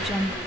jungle.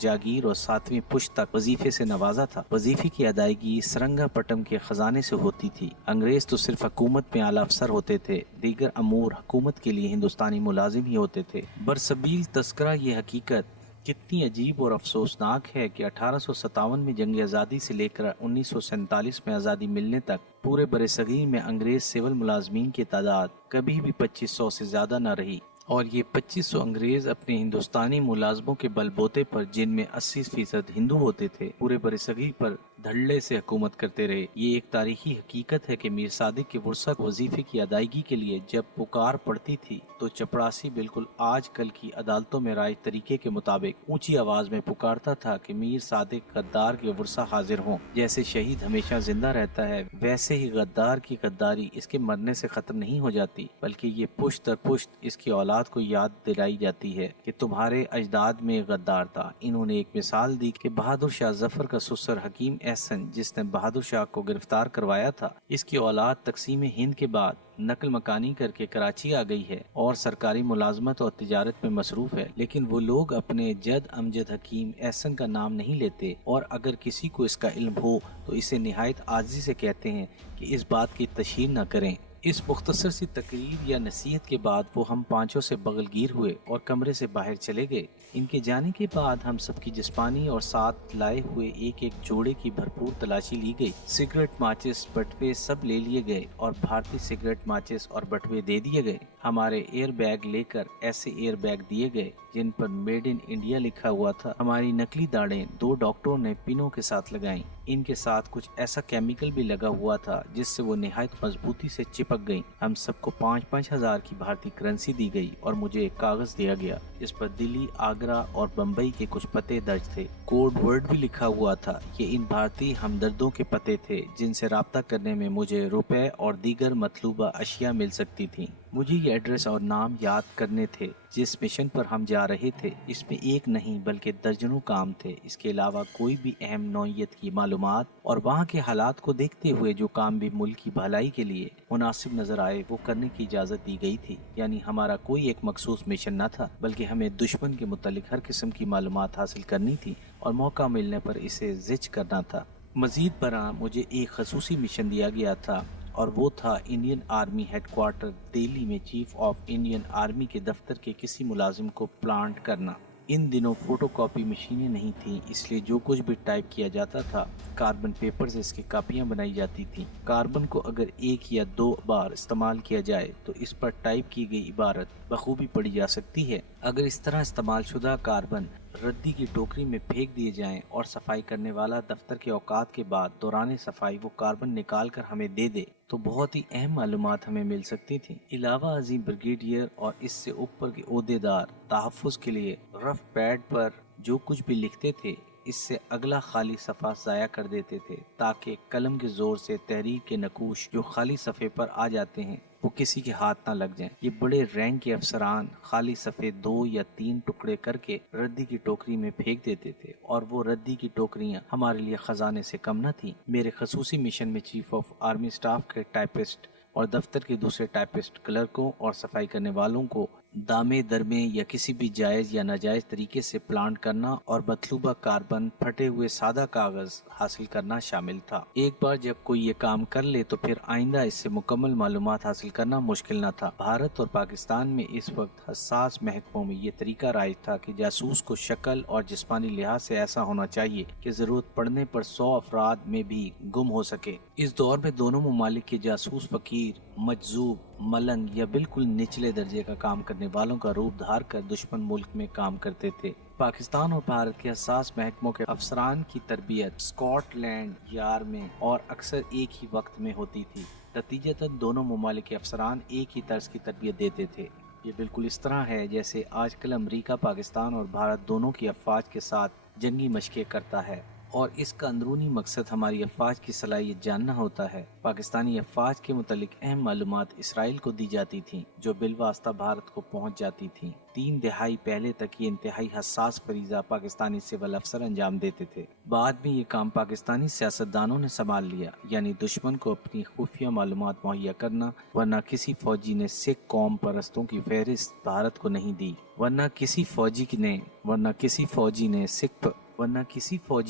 جاگیر اور 7ویں پشت تک وظیفے سے نوازا تھا۔ وظیفے کی ادائیگی سرنگا پٹم کے خزانے سے ہوتی تھی۔ انگریز تو صرف حکومت میں اعلیٰ افسر ہوتے تھے، دیگر امور حکومت کے لیے ہندوستانی ملازم ہی ہوتے تھے۔ برسبیل تذکرہ یہ حقیقت کتنی عجیب اور افسوسناک ہے کہ 1857 میں جنگ آزادی سے لے کر 1947 میں آزادی ملنے تک پورے برصغیر میں انگریز سول ملازمین کی تعداد کبھی بھی 2500 سے زیادہ نہ رہی، اور یہ 2500 انگریز اپنے ہندوستانی ملازموں کے بل بوتے پر، جن میں 80% ہندو ہوتے تھے، پورے برصغیر پر دھڑلے سے حکومت کرتے رہے۔ یہ ایک تاریخی حقیقت ہے کہ میر صادق کے ورثہ وظیفے کی ادائیگی کے لیے جب پکار پڑتی تھی تو چپڑاسی بالکل آج کل کی عدالتوں میں رائج طریقے کے مطابق اونچی آواز میں پکارتا تھا کہ میر صادق غدار کے ورثہ حاضر ہوں۔ جیسے شہید ہمیشہ زندہ رہتا ہے، ویسے ہی غدار کی غداری اس کے مرنے سے ختم نہیں ہو جاتی، بلکہ یہ پشت در پشت اس کی اولاد کو یاد دلائی جاتی ہے کہ تمہارے اجداد میں غدار تھا۔ انہوں نے ایک مثال دی کہ بہادر شاہ ظفر کا سسر حکیم احسن، جس نے بہادر شاہ کو گرفتار کروایا تھا، اس کی اولاد تقسیم ہند کے بعد نقل مکانی کر کے کراچی آ گئی ہے اور سرکاری ملازمت اور تجارت میں مصروف ہے، لیکن وہ لوگ اپنے جد امجد حکیم احسن کا نام نہیں لیتے، اور اگر کسی کو اس کا علم ہو تو اسے نہایت عاجزی سے کہتے ہیں کہ اس بات کی تشہیر نہ کریں۔ اس مختصر سی تقریر یا نصیحت کے بعد وہ ہم پانچوں سے بغل گیر ہوئے اور کمرے سے باہر چلے گئے۔ ان کے جانے کے بعد ہم سب کی جسمانی اور ساتھ لائے ہوئے ایک ایک جوڑے کی بھرپور تلاشی لی گئی۔ سگریٹ، ماچس، بٹوے سب لے لیے گئے اور بھارتی سگریٹ، ماچس اور بٹوے دے دیے گئے۔ ہمارے ایئر بیگ لے کر ایسے ایئر بیگ دیے گئے جن پر میڈ ان انڈیا لکھا ہوا تھا۔ ہماری نکلی داڑیں 2 ڈاکٹروں نے پنوں کے ساتھ لگائیں۔ ان کے ساتھ کچھ ایسا کیمیکل بھی لگا ہوا تھا جس سے وہ نہایت مضبوطی سے چپک گئیں۔ ہم سب کو 5-5 ہزار کی بھارتی کرنسی دی گئی اور مجھے ایک کاغذ دیا گیا جس پر دلی، آگرہ اور بمبئی کے کچھ پتے درج تھے۔ کوڈ ورڈ بھی لکھا ہوا تھا۔ یہ ان بھارتی ہمدردوں کے پتے تھے جن سے رابطہ کرنے میں مجھے روپے اور دیگر مطلوبہ اشیاء مل سکتی تھیں۔ مجھے یہ ایڈریس اور نام یاد کرنے تھے جس مشن پر ہم جا رہے تھے۔ اس میں ایک نہیں بلکہ درجنوں کام تھے۔ اس کے علاوہ کوئی بھی اہم نوعیت کی معلومات اور وہاں کے حالات کو دیکھتے ہوئے جو کام بھی ملک کی بھلائی کے لیے مناسب نظر آئے وہ کرنے کی اجازت دی گئی تھی۔ یعنی ہمارا کوئی ایک مخصوص مشن نہ تھا، بلکہ ہمیں دشمن کے متعلق ہر قسم کی معلومات حاصل کرنی تھی اور موقع ملنے پر اسے زچ کرنا تھا۔ مزید برآں مجھے ایک خصوصی مشن دیا گیا تھا اور وہ تھا Indian army headquarter Delhi میں چیف آف انڈین آرمی کے دفتر کے کسی ملازم کو پلانٹ کرنا۔ ان دنوں فوٹو کاپی مشینیں نہیں تھیں، اس لیے جو کچھ بھی ٹائپ کیا جاتا تھا کاربن پیپر سے اس کی کاپیاں بنائی جاتی تھیں۔ کاربن کو اگر 1 یا 2 بار استعمال کیا جائے تو اس پر ٹائپ کی گئی عبارت بخوبی پڑھی جا سکتی ہے۔ اگر اس طرح استعمال شدہ کاربن ردی کی ٹوکری میں پھینک دیے جائیں اور صفائی کرنے والا دفتر کے اوقات کے بعد دوران صفائی وہ کاربن نکال کر ہمیں دے دے تو بہت ہی اہم معلومات ہمیں مل سکتی تھیں۔ علاوہ ازیں بریگیڈیئر اور اس سے اوپر کے عہدیدار تحفظ کے لیے رف پیڈ پر جو کچھ بھی لکھتے تھے اس سے اگلا خالی صفحہ ضائع کر دیتے تھے تاکہ قلم کے زور سے تحریر کے نقوش جو خالی صفحے پر آ جاتے ہیں وہ کسی کے ہاتھ نہ لگ جائیں۔ یہ بڑے رینک کے افسران خالی صفحے 2 یا 3 ٹکڑے کر کے ردی کی ٹوکری میں پھینک دیتے تھے اور وہ ردی کی ٹوکریاں ہمارے لیے خزانے سے کم نہ تھیں۔ میرے خصوصی مشن میں چیف آف آرمی سٹاف کے ٹائپسٹ اور دفتر کے دوسرے ٹائپسٹ، کلرکوں اور صفائی کرنے والوں کو دامے درمے یا کسی بھی جائز یا ناجائز طریقے سے پلانٹ کرنا اور مطلوبہ کاربن پھٹے ہوئے سادہ کاغذ حاصل کرنا شامل تھا۔ ایک بار جب کوئی یہ کام کر لے تو پھر آئندہ اس سے مکمل معلومات حاصل کرنا مشکل نہ تھا۔ بھارت اور پاکستان میں اس وقت حساس محکموں میں یہ طریقہ رائج تھا کہ جاسوس کو شکل اور جسمانی لحاظ سے ایسا ہونا چاہیے کہ ضرورت پڑنے پر 100 افراد میں بھی گم ہو سکے۔ اس دور میں دونوں ممالک کے جاسوس فقیر، مجذوب، ملنگ یا بالکل نچلے درجے کا کام کرنے والوں کا روپ دھار کر دشمن ملک میں کام کرتے تھے۔ پاکستان اور بھارت کے حساس محکموں کے افسران کی تربیت اسکاٹ لینڈ یارڈ میں اور اکثر ایک ہی وقت میں ہوتی تھی۔ نتیجتاً دونوں ممالک کے افسران ایک ہی طرز کی تربیت دیتے تھے۔ یہ بالکل اس طرح ہے جیسے آج کل امریکہ پاکستان اور بھارت دونوں کی افواج کے ساتھ جنگی مشقیں کرتا ہے۔ اور اس کا اندرونی مقصد ہماری افواج کی صلاحیت جاننا ہوتا ہے۔ پاکستانی افواج کے متعلق اہم معلومات اسرائیل کو دی جاتی تھیں جو بالواسطہ بھارت کو پہنچ جاتی تھیں۔ 3 دہائی پہلے تک یہ انتہائی حساس فریضہ پاکستانی سول افسر انجام دیتے تھے۔ بعد میں یہ کام پاکستانی سیاستدانوں نے سنبھال لیا، یعنی دشمن کو اپنی خفیہ معلومات مہیا کرنا، ورنہ کسی فوجی نے سکھ قوم پرستوں کی فہرست بھارت کو نہیں دی، ورنہ کسی فوجی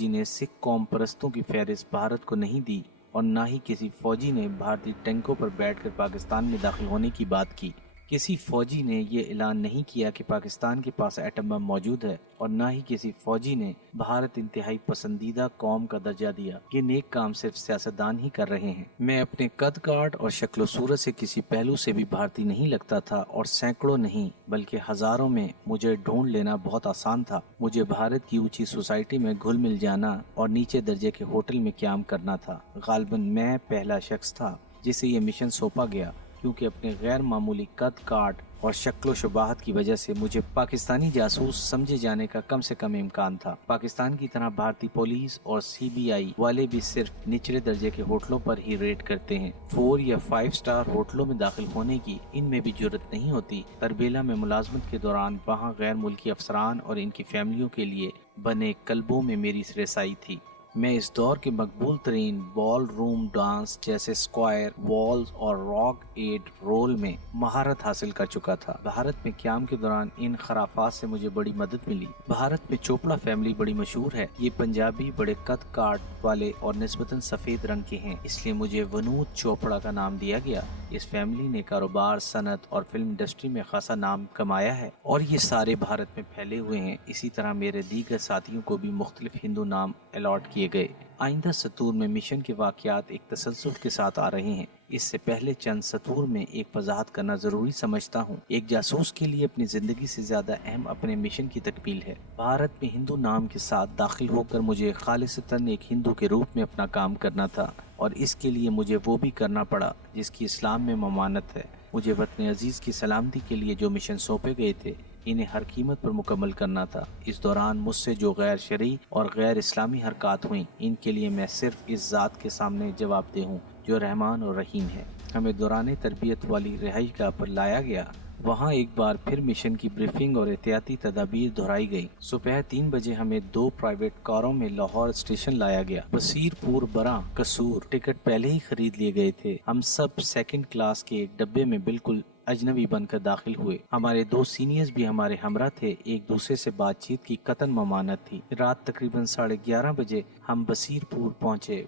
نے سکھ قوم پرستوں کی فہرست بھارت کو نہیں دی، اور نہ ہی کسی فوجی نے بھارتی ٹینکوں پر بیٹھ کر پاکستان میں داخل ہونے کی بات کی۔ کسی فوجی نے یہ اعلان نہیں کیا کہ پاکستان کے پاس ایٹم بم موجود ہے، اور نہ ہی کسی فوجی نے بھارت انتہائی پسندیدہ قوم کا درجہ دیا۔ یہ نیک کام صرف سیاستدان ہی کر رہے ہیں۔ میں اپنے قد کاٹ اور شکل و صورت سے کسی پہلو سے بھی بھارتی نہیں لگتا تھا، اور سینکڑوں نہیں بلکہ ہزاروں میں مجھے ڈھونڈ لینا بہت آسان تھا۔ مجھے بھارت کی اونچی سوسائٹی میں گھل مل جانا اور نیچے درجے کے ہوٹل میں قیام کرنا تھا۔ غالباً میں پہلا شخص تھا جسے یہ مشن سونپا گیا، کیونکہ اپنے غیر معمولی قد کاٹ اور شکل و شباہت کی وجہ سے مجھے پاکستانی جاسوس سمجھے جانے کا کم سے کم امکان تھا۔ پاکستان کی طرح بھارتی پولیس اور CBI والے بھی صرف نچلے درجے کے ہوٹلوں پر ہی ریڈ کرتے ہیں۔ 4 یا 5 سٹار ہوٹلوں میں داخل ہونے کی ان میں بھی جرت نہیں ہوتی۔ تربیلا میں ملازمت کے دوران وہاں غیر ملکی افسران اور ان کی فیملیوں کے لیے بنے کلبوں میں میری رسائی تھی۔ میں اس دور کے مقبول ترین بال روم ڈانس جیسے اسکوائر، والز اور راک ایڈ رول میں مہارت حاصل کر چکا تھا۔ بھارت میں قیام کے دوران ان خرافات سے مجھے بڑی مدد ملی۔ بھارت میں چوپڑا فیملی بڑی مشہور ہے۔ یہ پنجابی بڑے قد کاٹ والے اور نسبتاً سفید رنگ کے ہیں، اس لیے مجھے ونود چوپڑا کا نام دیا گیا۔ اس فیملی نے کاروبار، صنعت اور فلم انڈسٹری میں خاصا نام کمایا ہے، اور یہ سارے بھارت میں پھیلے ہوئے ہیں۔ اسی طرح میرے دیگر ساتھیوں کو بھی مختلف ہندو نام الاٹ کیے گئے۔ آئندہ سطور میں مشن کے واقعات ایک تسلسل کے ساتھ آ رہے ہیں۔ اس سے پہلے چند سطور میں ایک وضاحت کرنا ضروری سمجھتا ہوں۔ ایک جاسوس کے لیے اپنی زندگی سے زیادہ اہم اپنے مشن کی تکمیل ہے۔ بھارت میں ہندو نام کے ساتھ داخل ہو کر مجھے خالصتاً ایک ہندو کے روپ میں اپنا کام کرنا تھا، اور اس کے لیے مجھے وہ بھی کرنا پڑا جس کی اسلام میں ممانعت ہے۔ مجھے وطن عزیز کی سلامتی کے لیے جو مشن سونپے گئے تھے انہیں ہر قیمت پر مکمل کرنا تھا۔ اس دوران مجھ سے جو غیر شرعی اور غیر اسلامی حرکات ہوئیں ان کے لیے میں صرف اس ذات کے سامنے جواب دہ ہوں جو رحمان اور رحیم ہے۔ ہمیں دوران تربیت والی رہائی گاہ پر لایا گیا۔ وہاں ایک بار پھر مشن کی بریفنگ اور احتیاطی تدابیر دہرائی گئی۔ صبح 3 بجے ہمیں 2 پرائیویٹ کاروں میں لاہور اسٹیشن لایا گیا۔ بصیر پور براں قصور ٹکٹ پہلے ہی خرید لیے گئے تھے۔ ہم سب 2nd کلاس کے ایک ڈبے میں بالکل اجنبی بن کر داخل ہوئے۔ ہمارے 2 سینئرز بھی ہمارے ہمراہ تھے۔ ایک دوسرے سے بات چیت کی قطعاً ممانعت تھی۔ رات تقریباً 11:30 بجے ہم بصیر پور پہنچے۔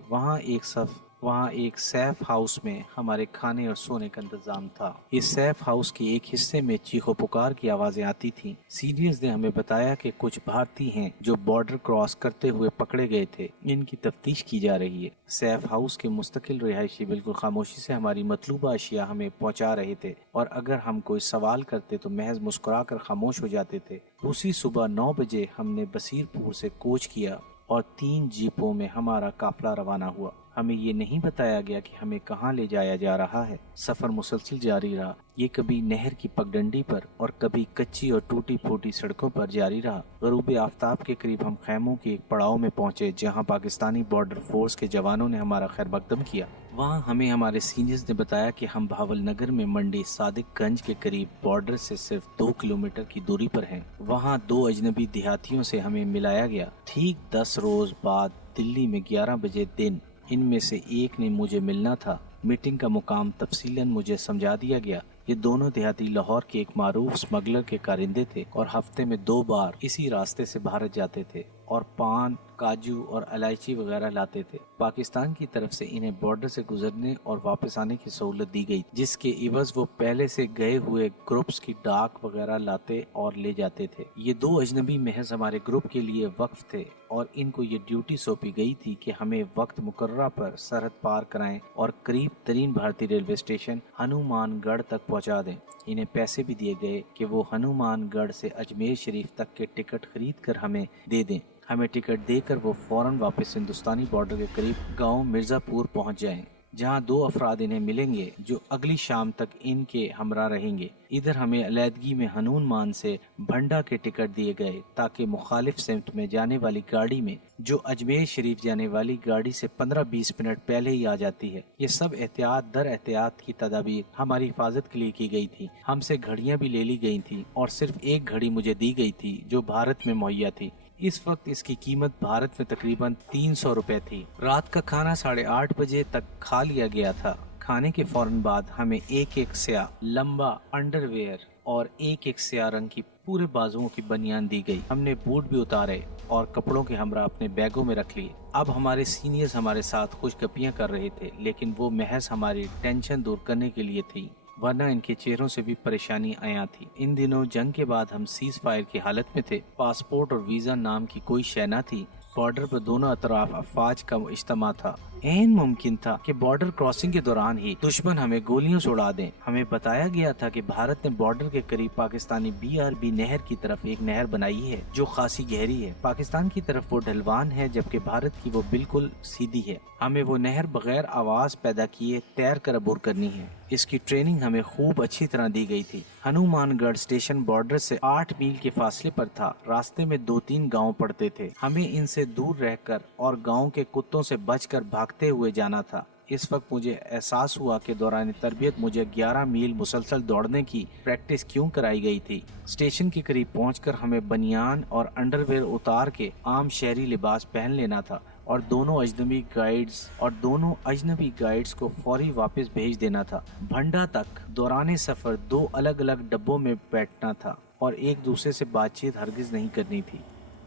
وہاں ایک سیف ہاؤس میں ہمارے کھانے اور سونے کا انتظام تھا۔ اس سیف ہاؤس کے ایک حصے میں چیخو پکار کی آوازیں آتی تھیں۔ سینئرز نے ہمیں بتایا کہ کچھ بھارتی ہیں جو بارڈر کراس کرتے ہوئے پکڑے گئے تھے، ان کی تفتیش کی جا رہی ہے۔ سیف ہاؤس کے مستقل رہائشی بالکل خاموشی سے ہماری مطلوبہ اشیاء ہمیں پہنچا رہے تھے، اور اگر ہم کوئی سوال کرتے تو محض مسکرا کر خاموش ہو جاتے تھے۔ دوسری صبح 9 بجے ہم نے بصیر پور سے کوچ کیا اور 3 جیپوں میں ہمارا قافلہ روانہ ہوا۔ ہمیں یہ نہیں بتایا گیا کہ ہمیں کہاں لے جایا جا رہا ہے۔ سفر مسلسل جاری رہا۔ یہ کبھی نہر کی پگڈنڈی پر اور کبھی کچی اور ٹوٹی پھوٹی سڑکوں پر جاری رہا۔ غروب آفتاب کے قریب ہم خیموں کے ایک پڑاؤ میں پہنچے جہاں پاکستانی بارڈر فورس کے جوانوں نے ہمارا خیر مقدم کیا۔ وہاں ہمیں ہمارے سینئرز نے بتایا کہ ہم بھاول نگر میں منڈی صادق گنج کے قریب بارڈر سے صرف 2 کلومیٹر کی دوری پر ہیں۔ وہاں 2 اجنبی دیہاتیوں سے ہمیں ملایا گیا۔ ٹھیک 10 روز بعد دلی میں 11 بجے دن ان میں سے ایک نے مجھے ملنا تھا۔ میٹنگ کا مقام تفصیلاً مجھے سمجھا دیا گیا۔ یہ دونوں دیہاتی لاہور کے ایک معروف اسمگلر کے کارندے تھے اور ہفتے میں 2 بار اسی راستے سے بھارت جاتے تھے اور پان، کاجو اور الائچی وغیرہ لاتے تھے۔ پاکستان کی طرف سے انہیں بارڈر سے گزرنے اور واپس آنے کی سہولت دی گئی، جس کے عوض وہ پہلے سے گئے ہوئے گروپس کی ڈاک وغیرہ لاتے اور لے جاتے تھے۔ یہ 2 اجنبی محض ہمارے گروپ کے لیے وقف تھے اور ان کو یہ ڈیوٹی سونپی گئی تھی کہ ہمیں وقت مقررہ پر سرحد پار کرائیں اور قریب ترین بھارتی ریلوے اسٹیشن ہنومان گڑھ تک پہنچا دیں۔ انہیں پیسے بھی دیے گئے کہ وہ ہنومان گڑھ سے اجمیر شریف تک کے ٹکٹ خرید کر ہمیں دے دیں۔ ہمیں ٹکٹ دے کر وہ فوراً واپس ہندوستانی بارڈر کے قریب گاؤں مرزا پور پہنچ جائیں۔ جہاں 2 افراد انہیں ملیں گے جو اگلی شام تک ان کے ہمراہ رہیں گے۔ ادھر ہمیں علیحدگی میں ہنون مان سے بھنڈا کے ٹکٹ دیے گئے تاکہ مخالف سمت میں جانے والی گاڑی میں جو اجمیر شریف جانے والی گاڑی سے 15-20 منٹ پہلے ہی آ جاتی ہے۔ یہ سب احتیاط در احتیاط کی تدابیر ہماری حفاظت کے لیے کی گئی تھی۔ ہم سے گھڑیاں بھی لے لی گئی تھیں اور صرف ایک گھڑی مجھے دی گئی تھی جو بھارت میں مہیا تھی۔ اس وقت اس کی قیمت بھارت میں تقریباً 300 روپے تھی۔ رات کا کھانا 8:30 بجے تک کھا لیا گیا تھا۔ کھانے کے فوراً بعد ہمیں ایک سیاہ لمبا انڈر ویئر اور ایک سیاہ رنگ کی پورے بازوؤں کی بنیان دی گئی۔ ہم نے بوٹ بھی اتارے اور کپڑوں کے ہمراہ اپنے بیگوں میں رکھ لیے۔ اب ہمارے سینئرز ہمارے ساتھ خوش گپیاں کر رہے تھے، لیکن وہ محض ہماری ٹینشن دور کرنے کے لیے تھی، ورنہ ان کے چہروں سے بھی پریشانی آیا تھی۔ ان دنوں جنگ کے بعد ہم سیز فائر کی حالت میں تھے۔ پاسپورٹ اور ویزا نام کی کوئی شے نہ تھی۔ بارڈر پر دونوں اطراف افواج کا اجتماع تھا۔ عین ممکن تھا کہ بارڈر کراسنگ کے دوران ہی دشمن ہمیں گولیوں سے اڑا دیں۔ ہمیں بتایا گیا تھا کہ بھارت نے بارڈر کے قریب پاکستانی BRB نہر کی طرف ایک نہر بنائی ہے جو خاصی گہری ہے۔ پاکستان کی طرف وہ ڈھلوان ہے جبکہ بھارت کی وہ بالکل سیدھی ہے۔ ہمیں وہ نہر بغیر آواز پیدا کیے تیر کر عبور کرنی ہے۔ اس کی ٹریننگ ہمیں خوب اچھی طرح دی گئی تھی۔ ہنومان گڑھ اسٹیشن بارڈر سے 8 میل کے فاصلے پر تھا۔ راستے میں 2-3 گاؤں پڑتے تھے۔ ہمیں ان سے دور رہ کر اور گاؤں کے کتوں سے بچ کر بھاگتے ہوئے جانا تھا۔ اس وقت مجھے احساس ہوا کہ دوران تربیت مجھے 11 میل مسلسل دوڑنے کی پریکٹس کیوں کرائی گئی تھی۔ اسٹیشن کے قریب پہنچ کر ہمیں بنیان اور انڈر ویئر اتار کے عام شہری لباس پہن لینا تھا اور دونوں اجنبی گائیڈز کو فوری واپس بھیج دینا تھا۔ بھنڈا تک دوران سفر 2 الگ الگ ڈبوں میں بیٹھنا تھا اور ایک دوسرے سے بات چیت ہرگز نہیں کرنی تھی۔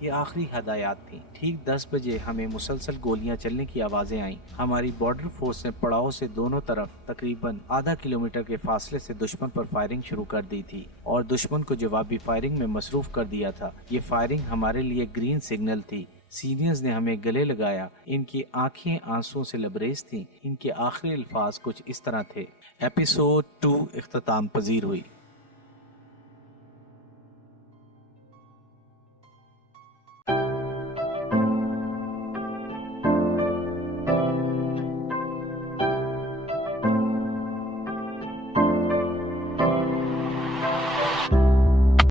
یہ آخری ہدایات تھیں۔ ٹھیک 10 بجے ہمیں مسلسل گولیاں چلنے کی آوازیں آئیں۔ ہماری بارڈر فورس نے پڑاؤ سے دونوں طرف تقریباً ½ کلومیٹر کے فاصلے سے دشمن پر فائرنگ شروع کر دی تھی اور دشمن کو جوابی فائرنگ میں مصروف کر دیا تھا۔ یہ فائرنگ ہمارے لیے گرین سگنل تھی۔ سینئرز نے ہمیں گلے لگایا۔ ان کی آنکھیں آنسوں سے لبریز تھیں۔ ان کے آخری الفاظ کچھ اس طرح تھے: ایپیسوڈ 2 اختتام پذیر ہوئی۔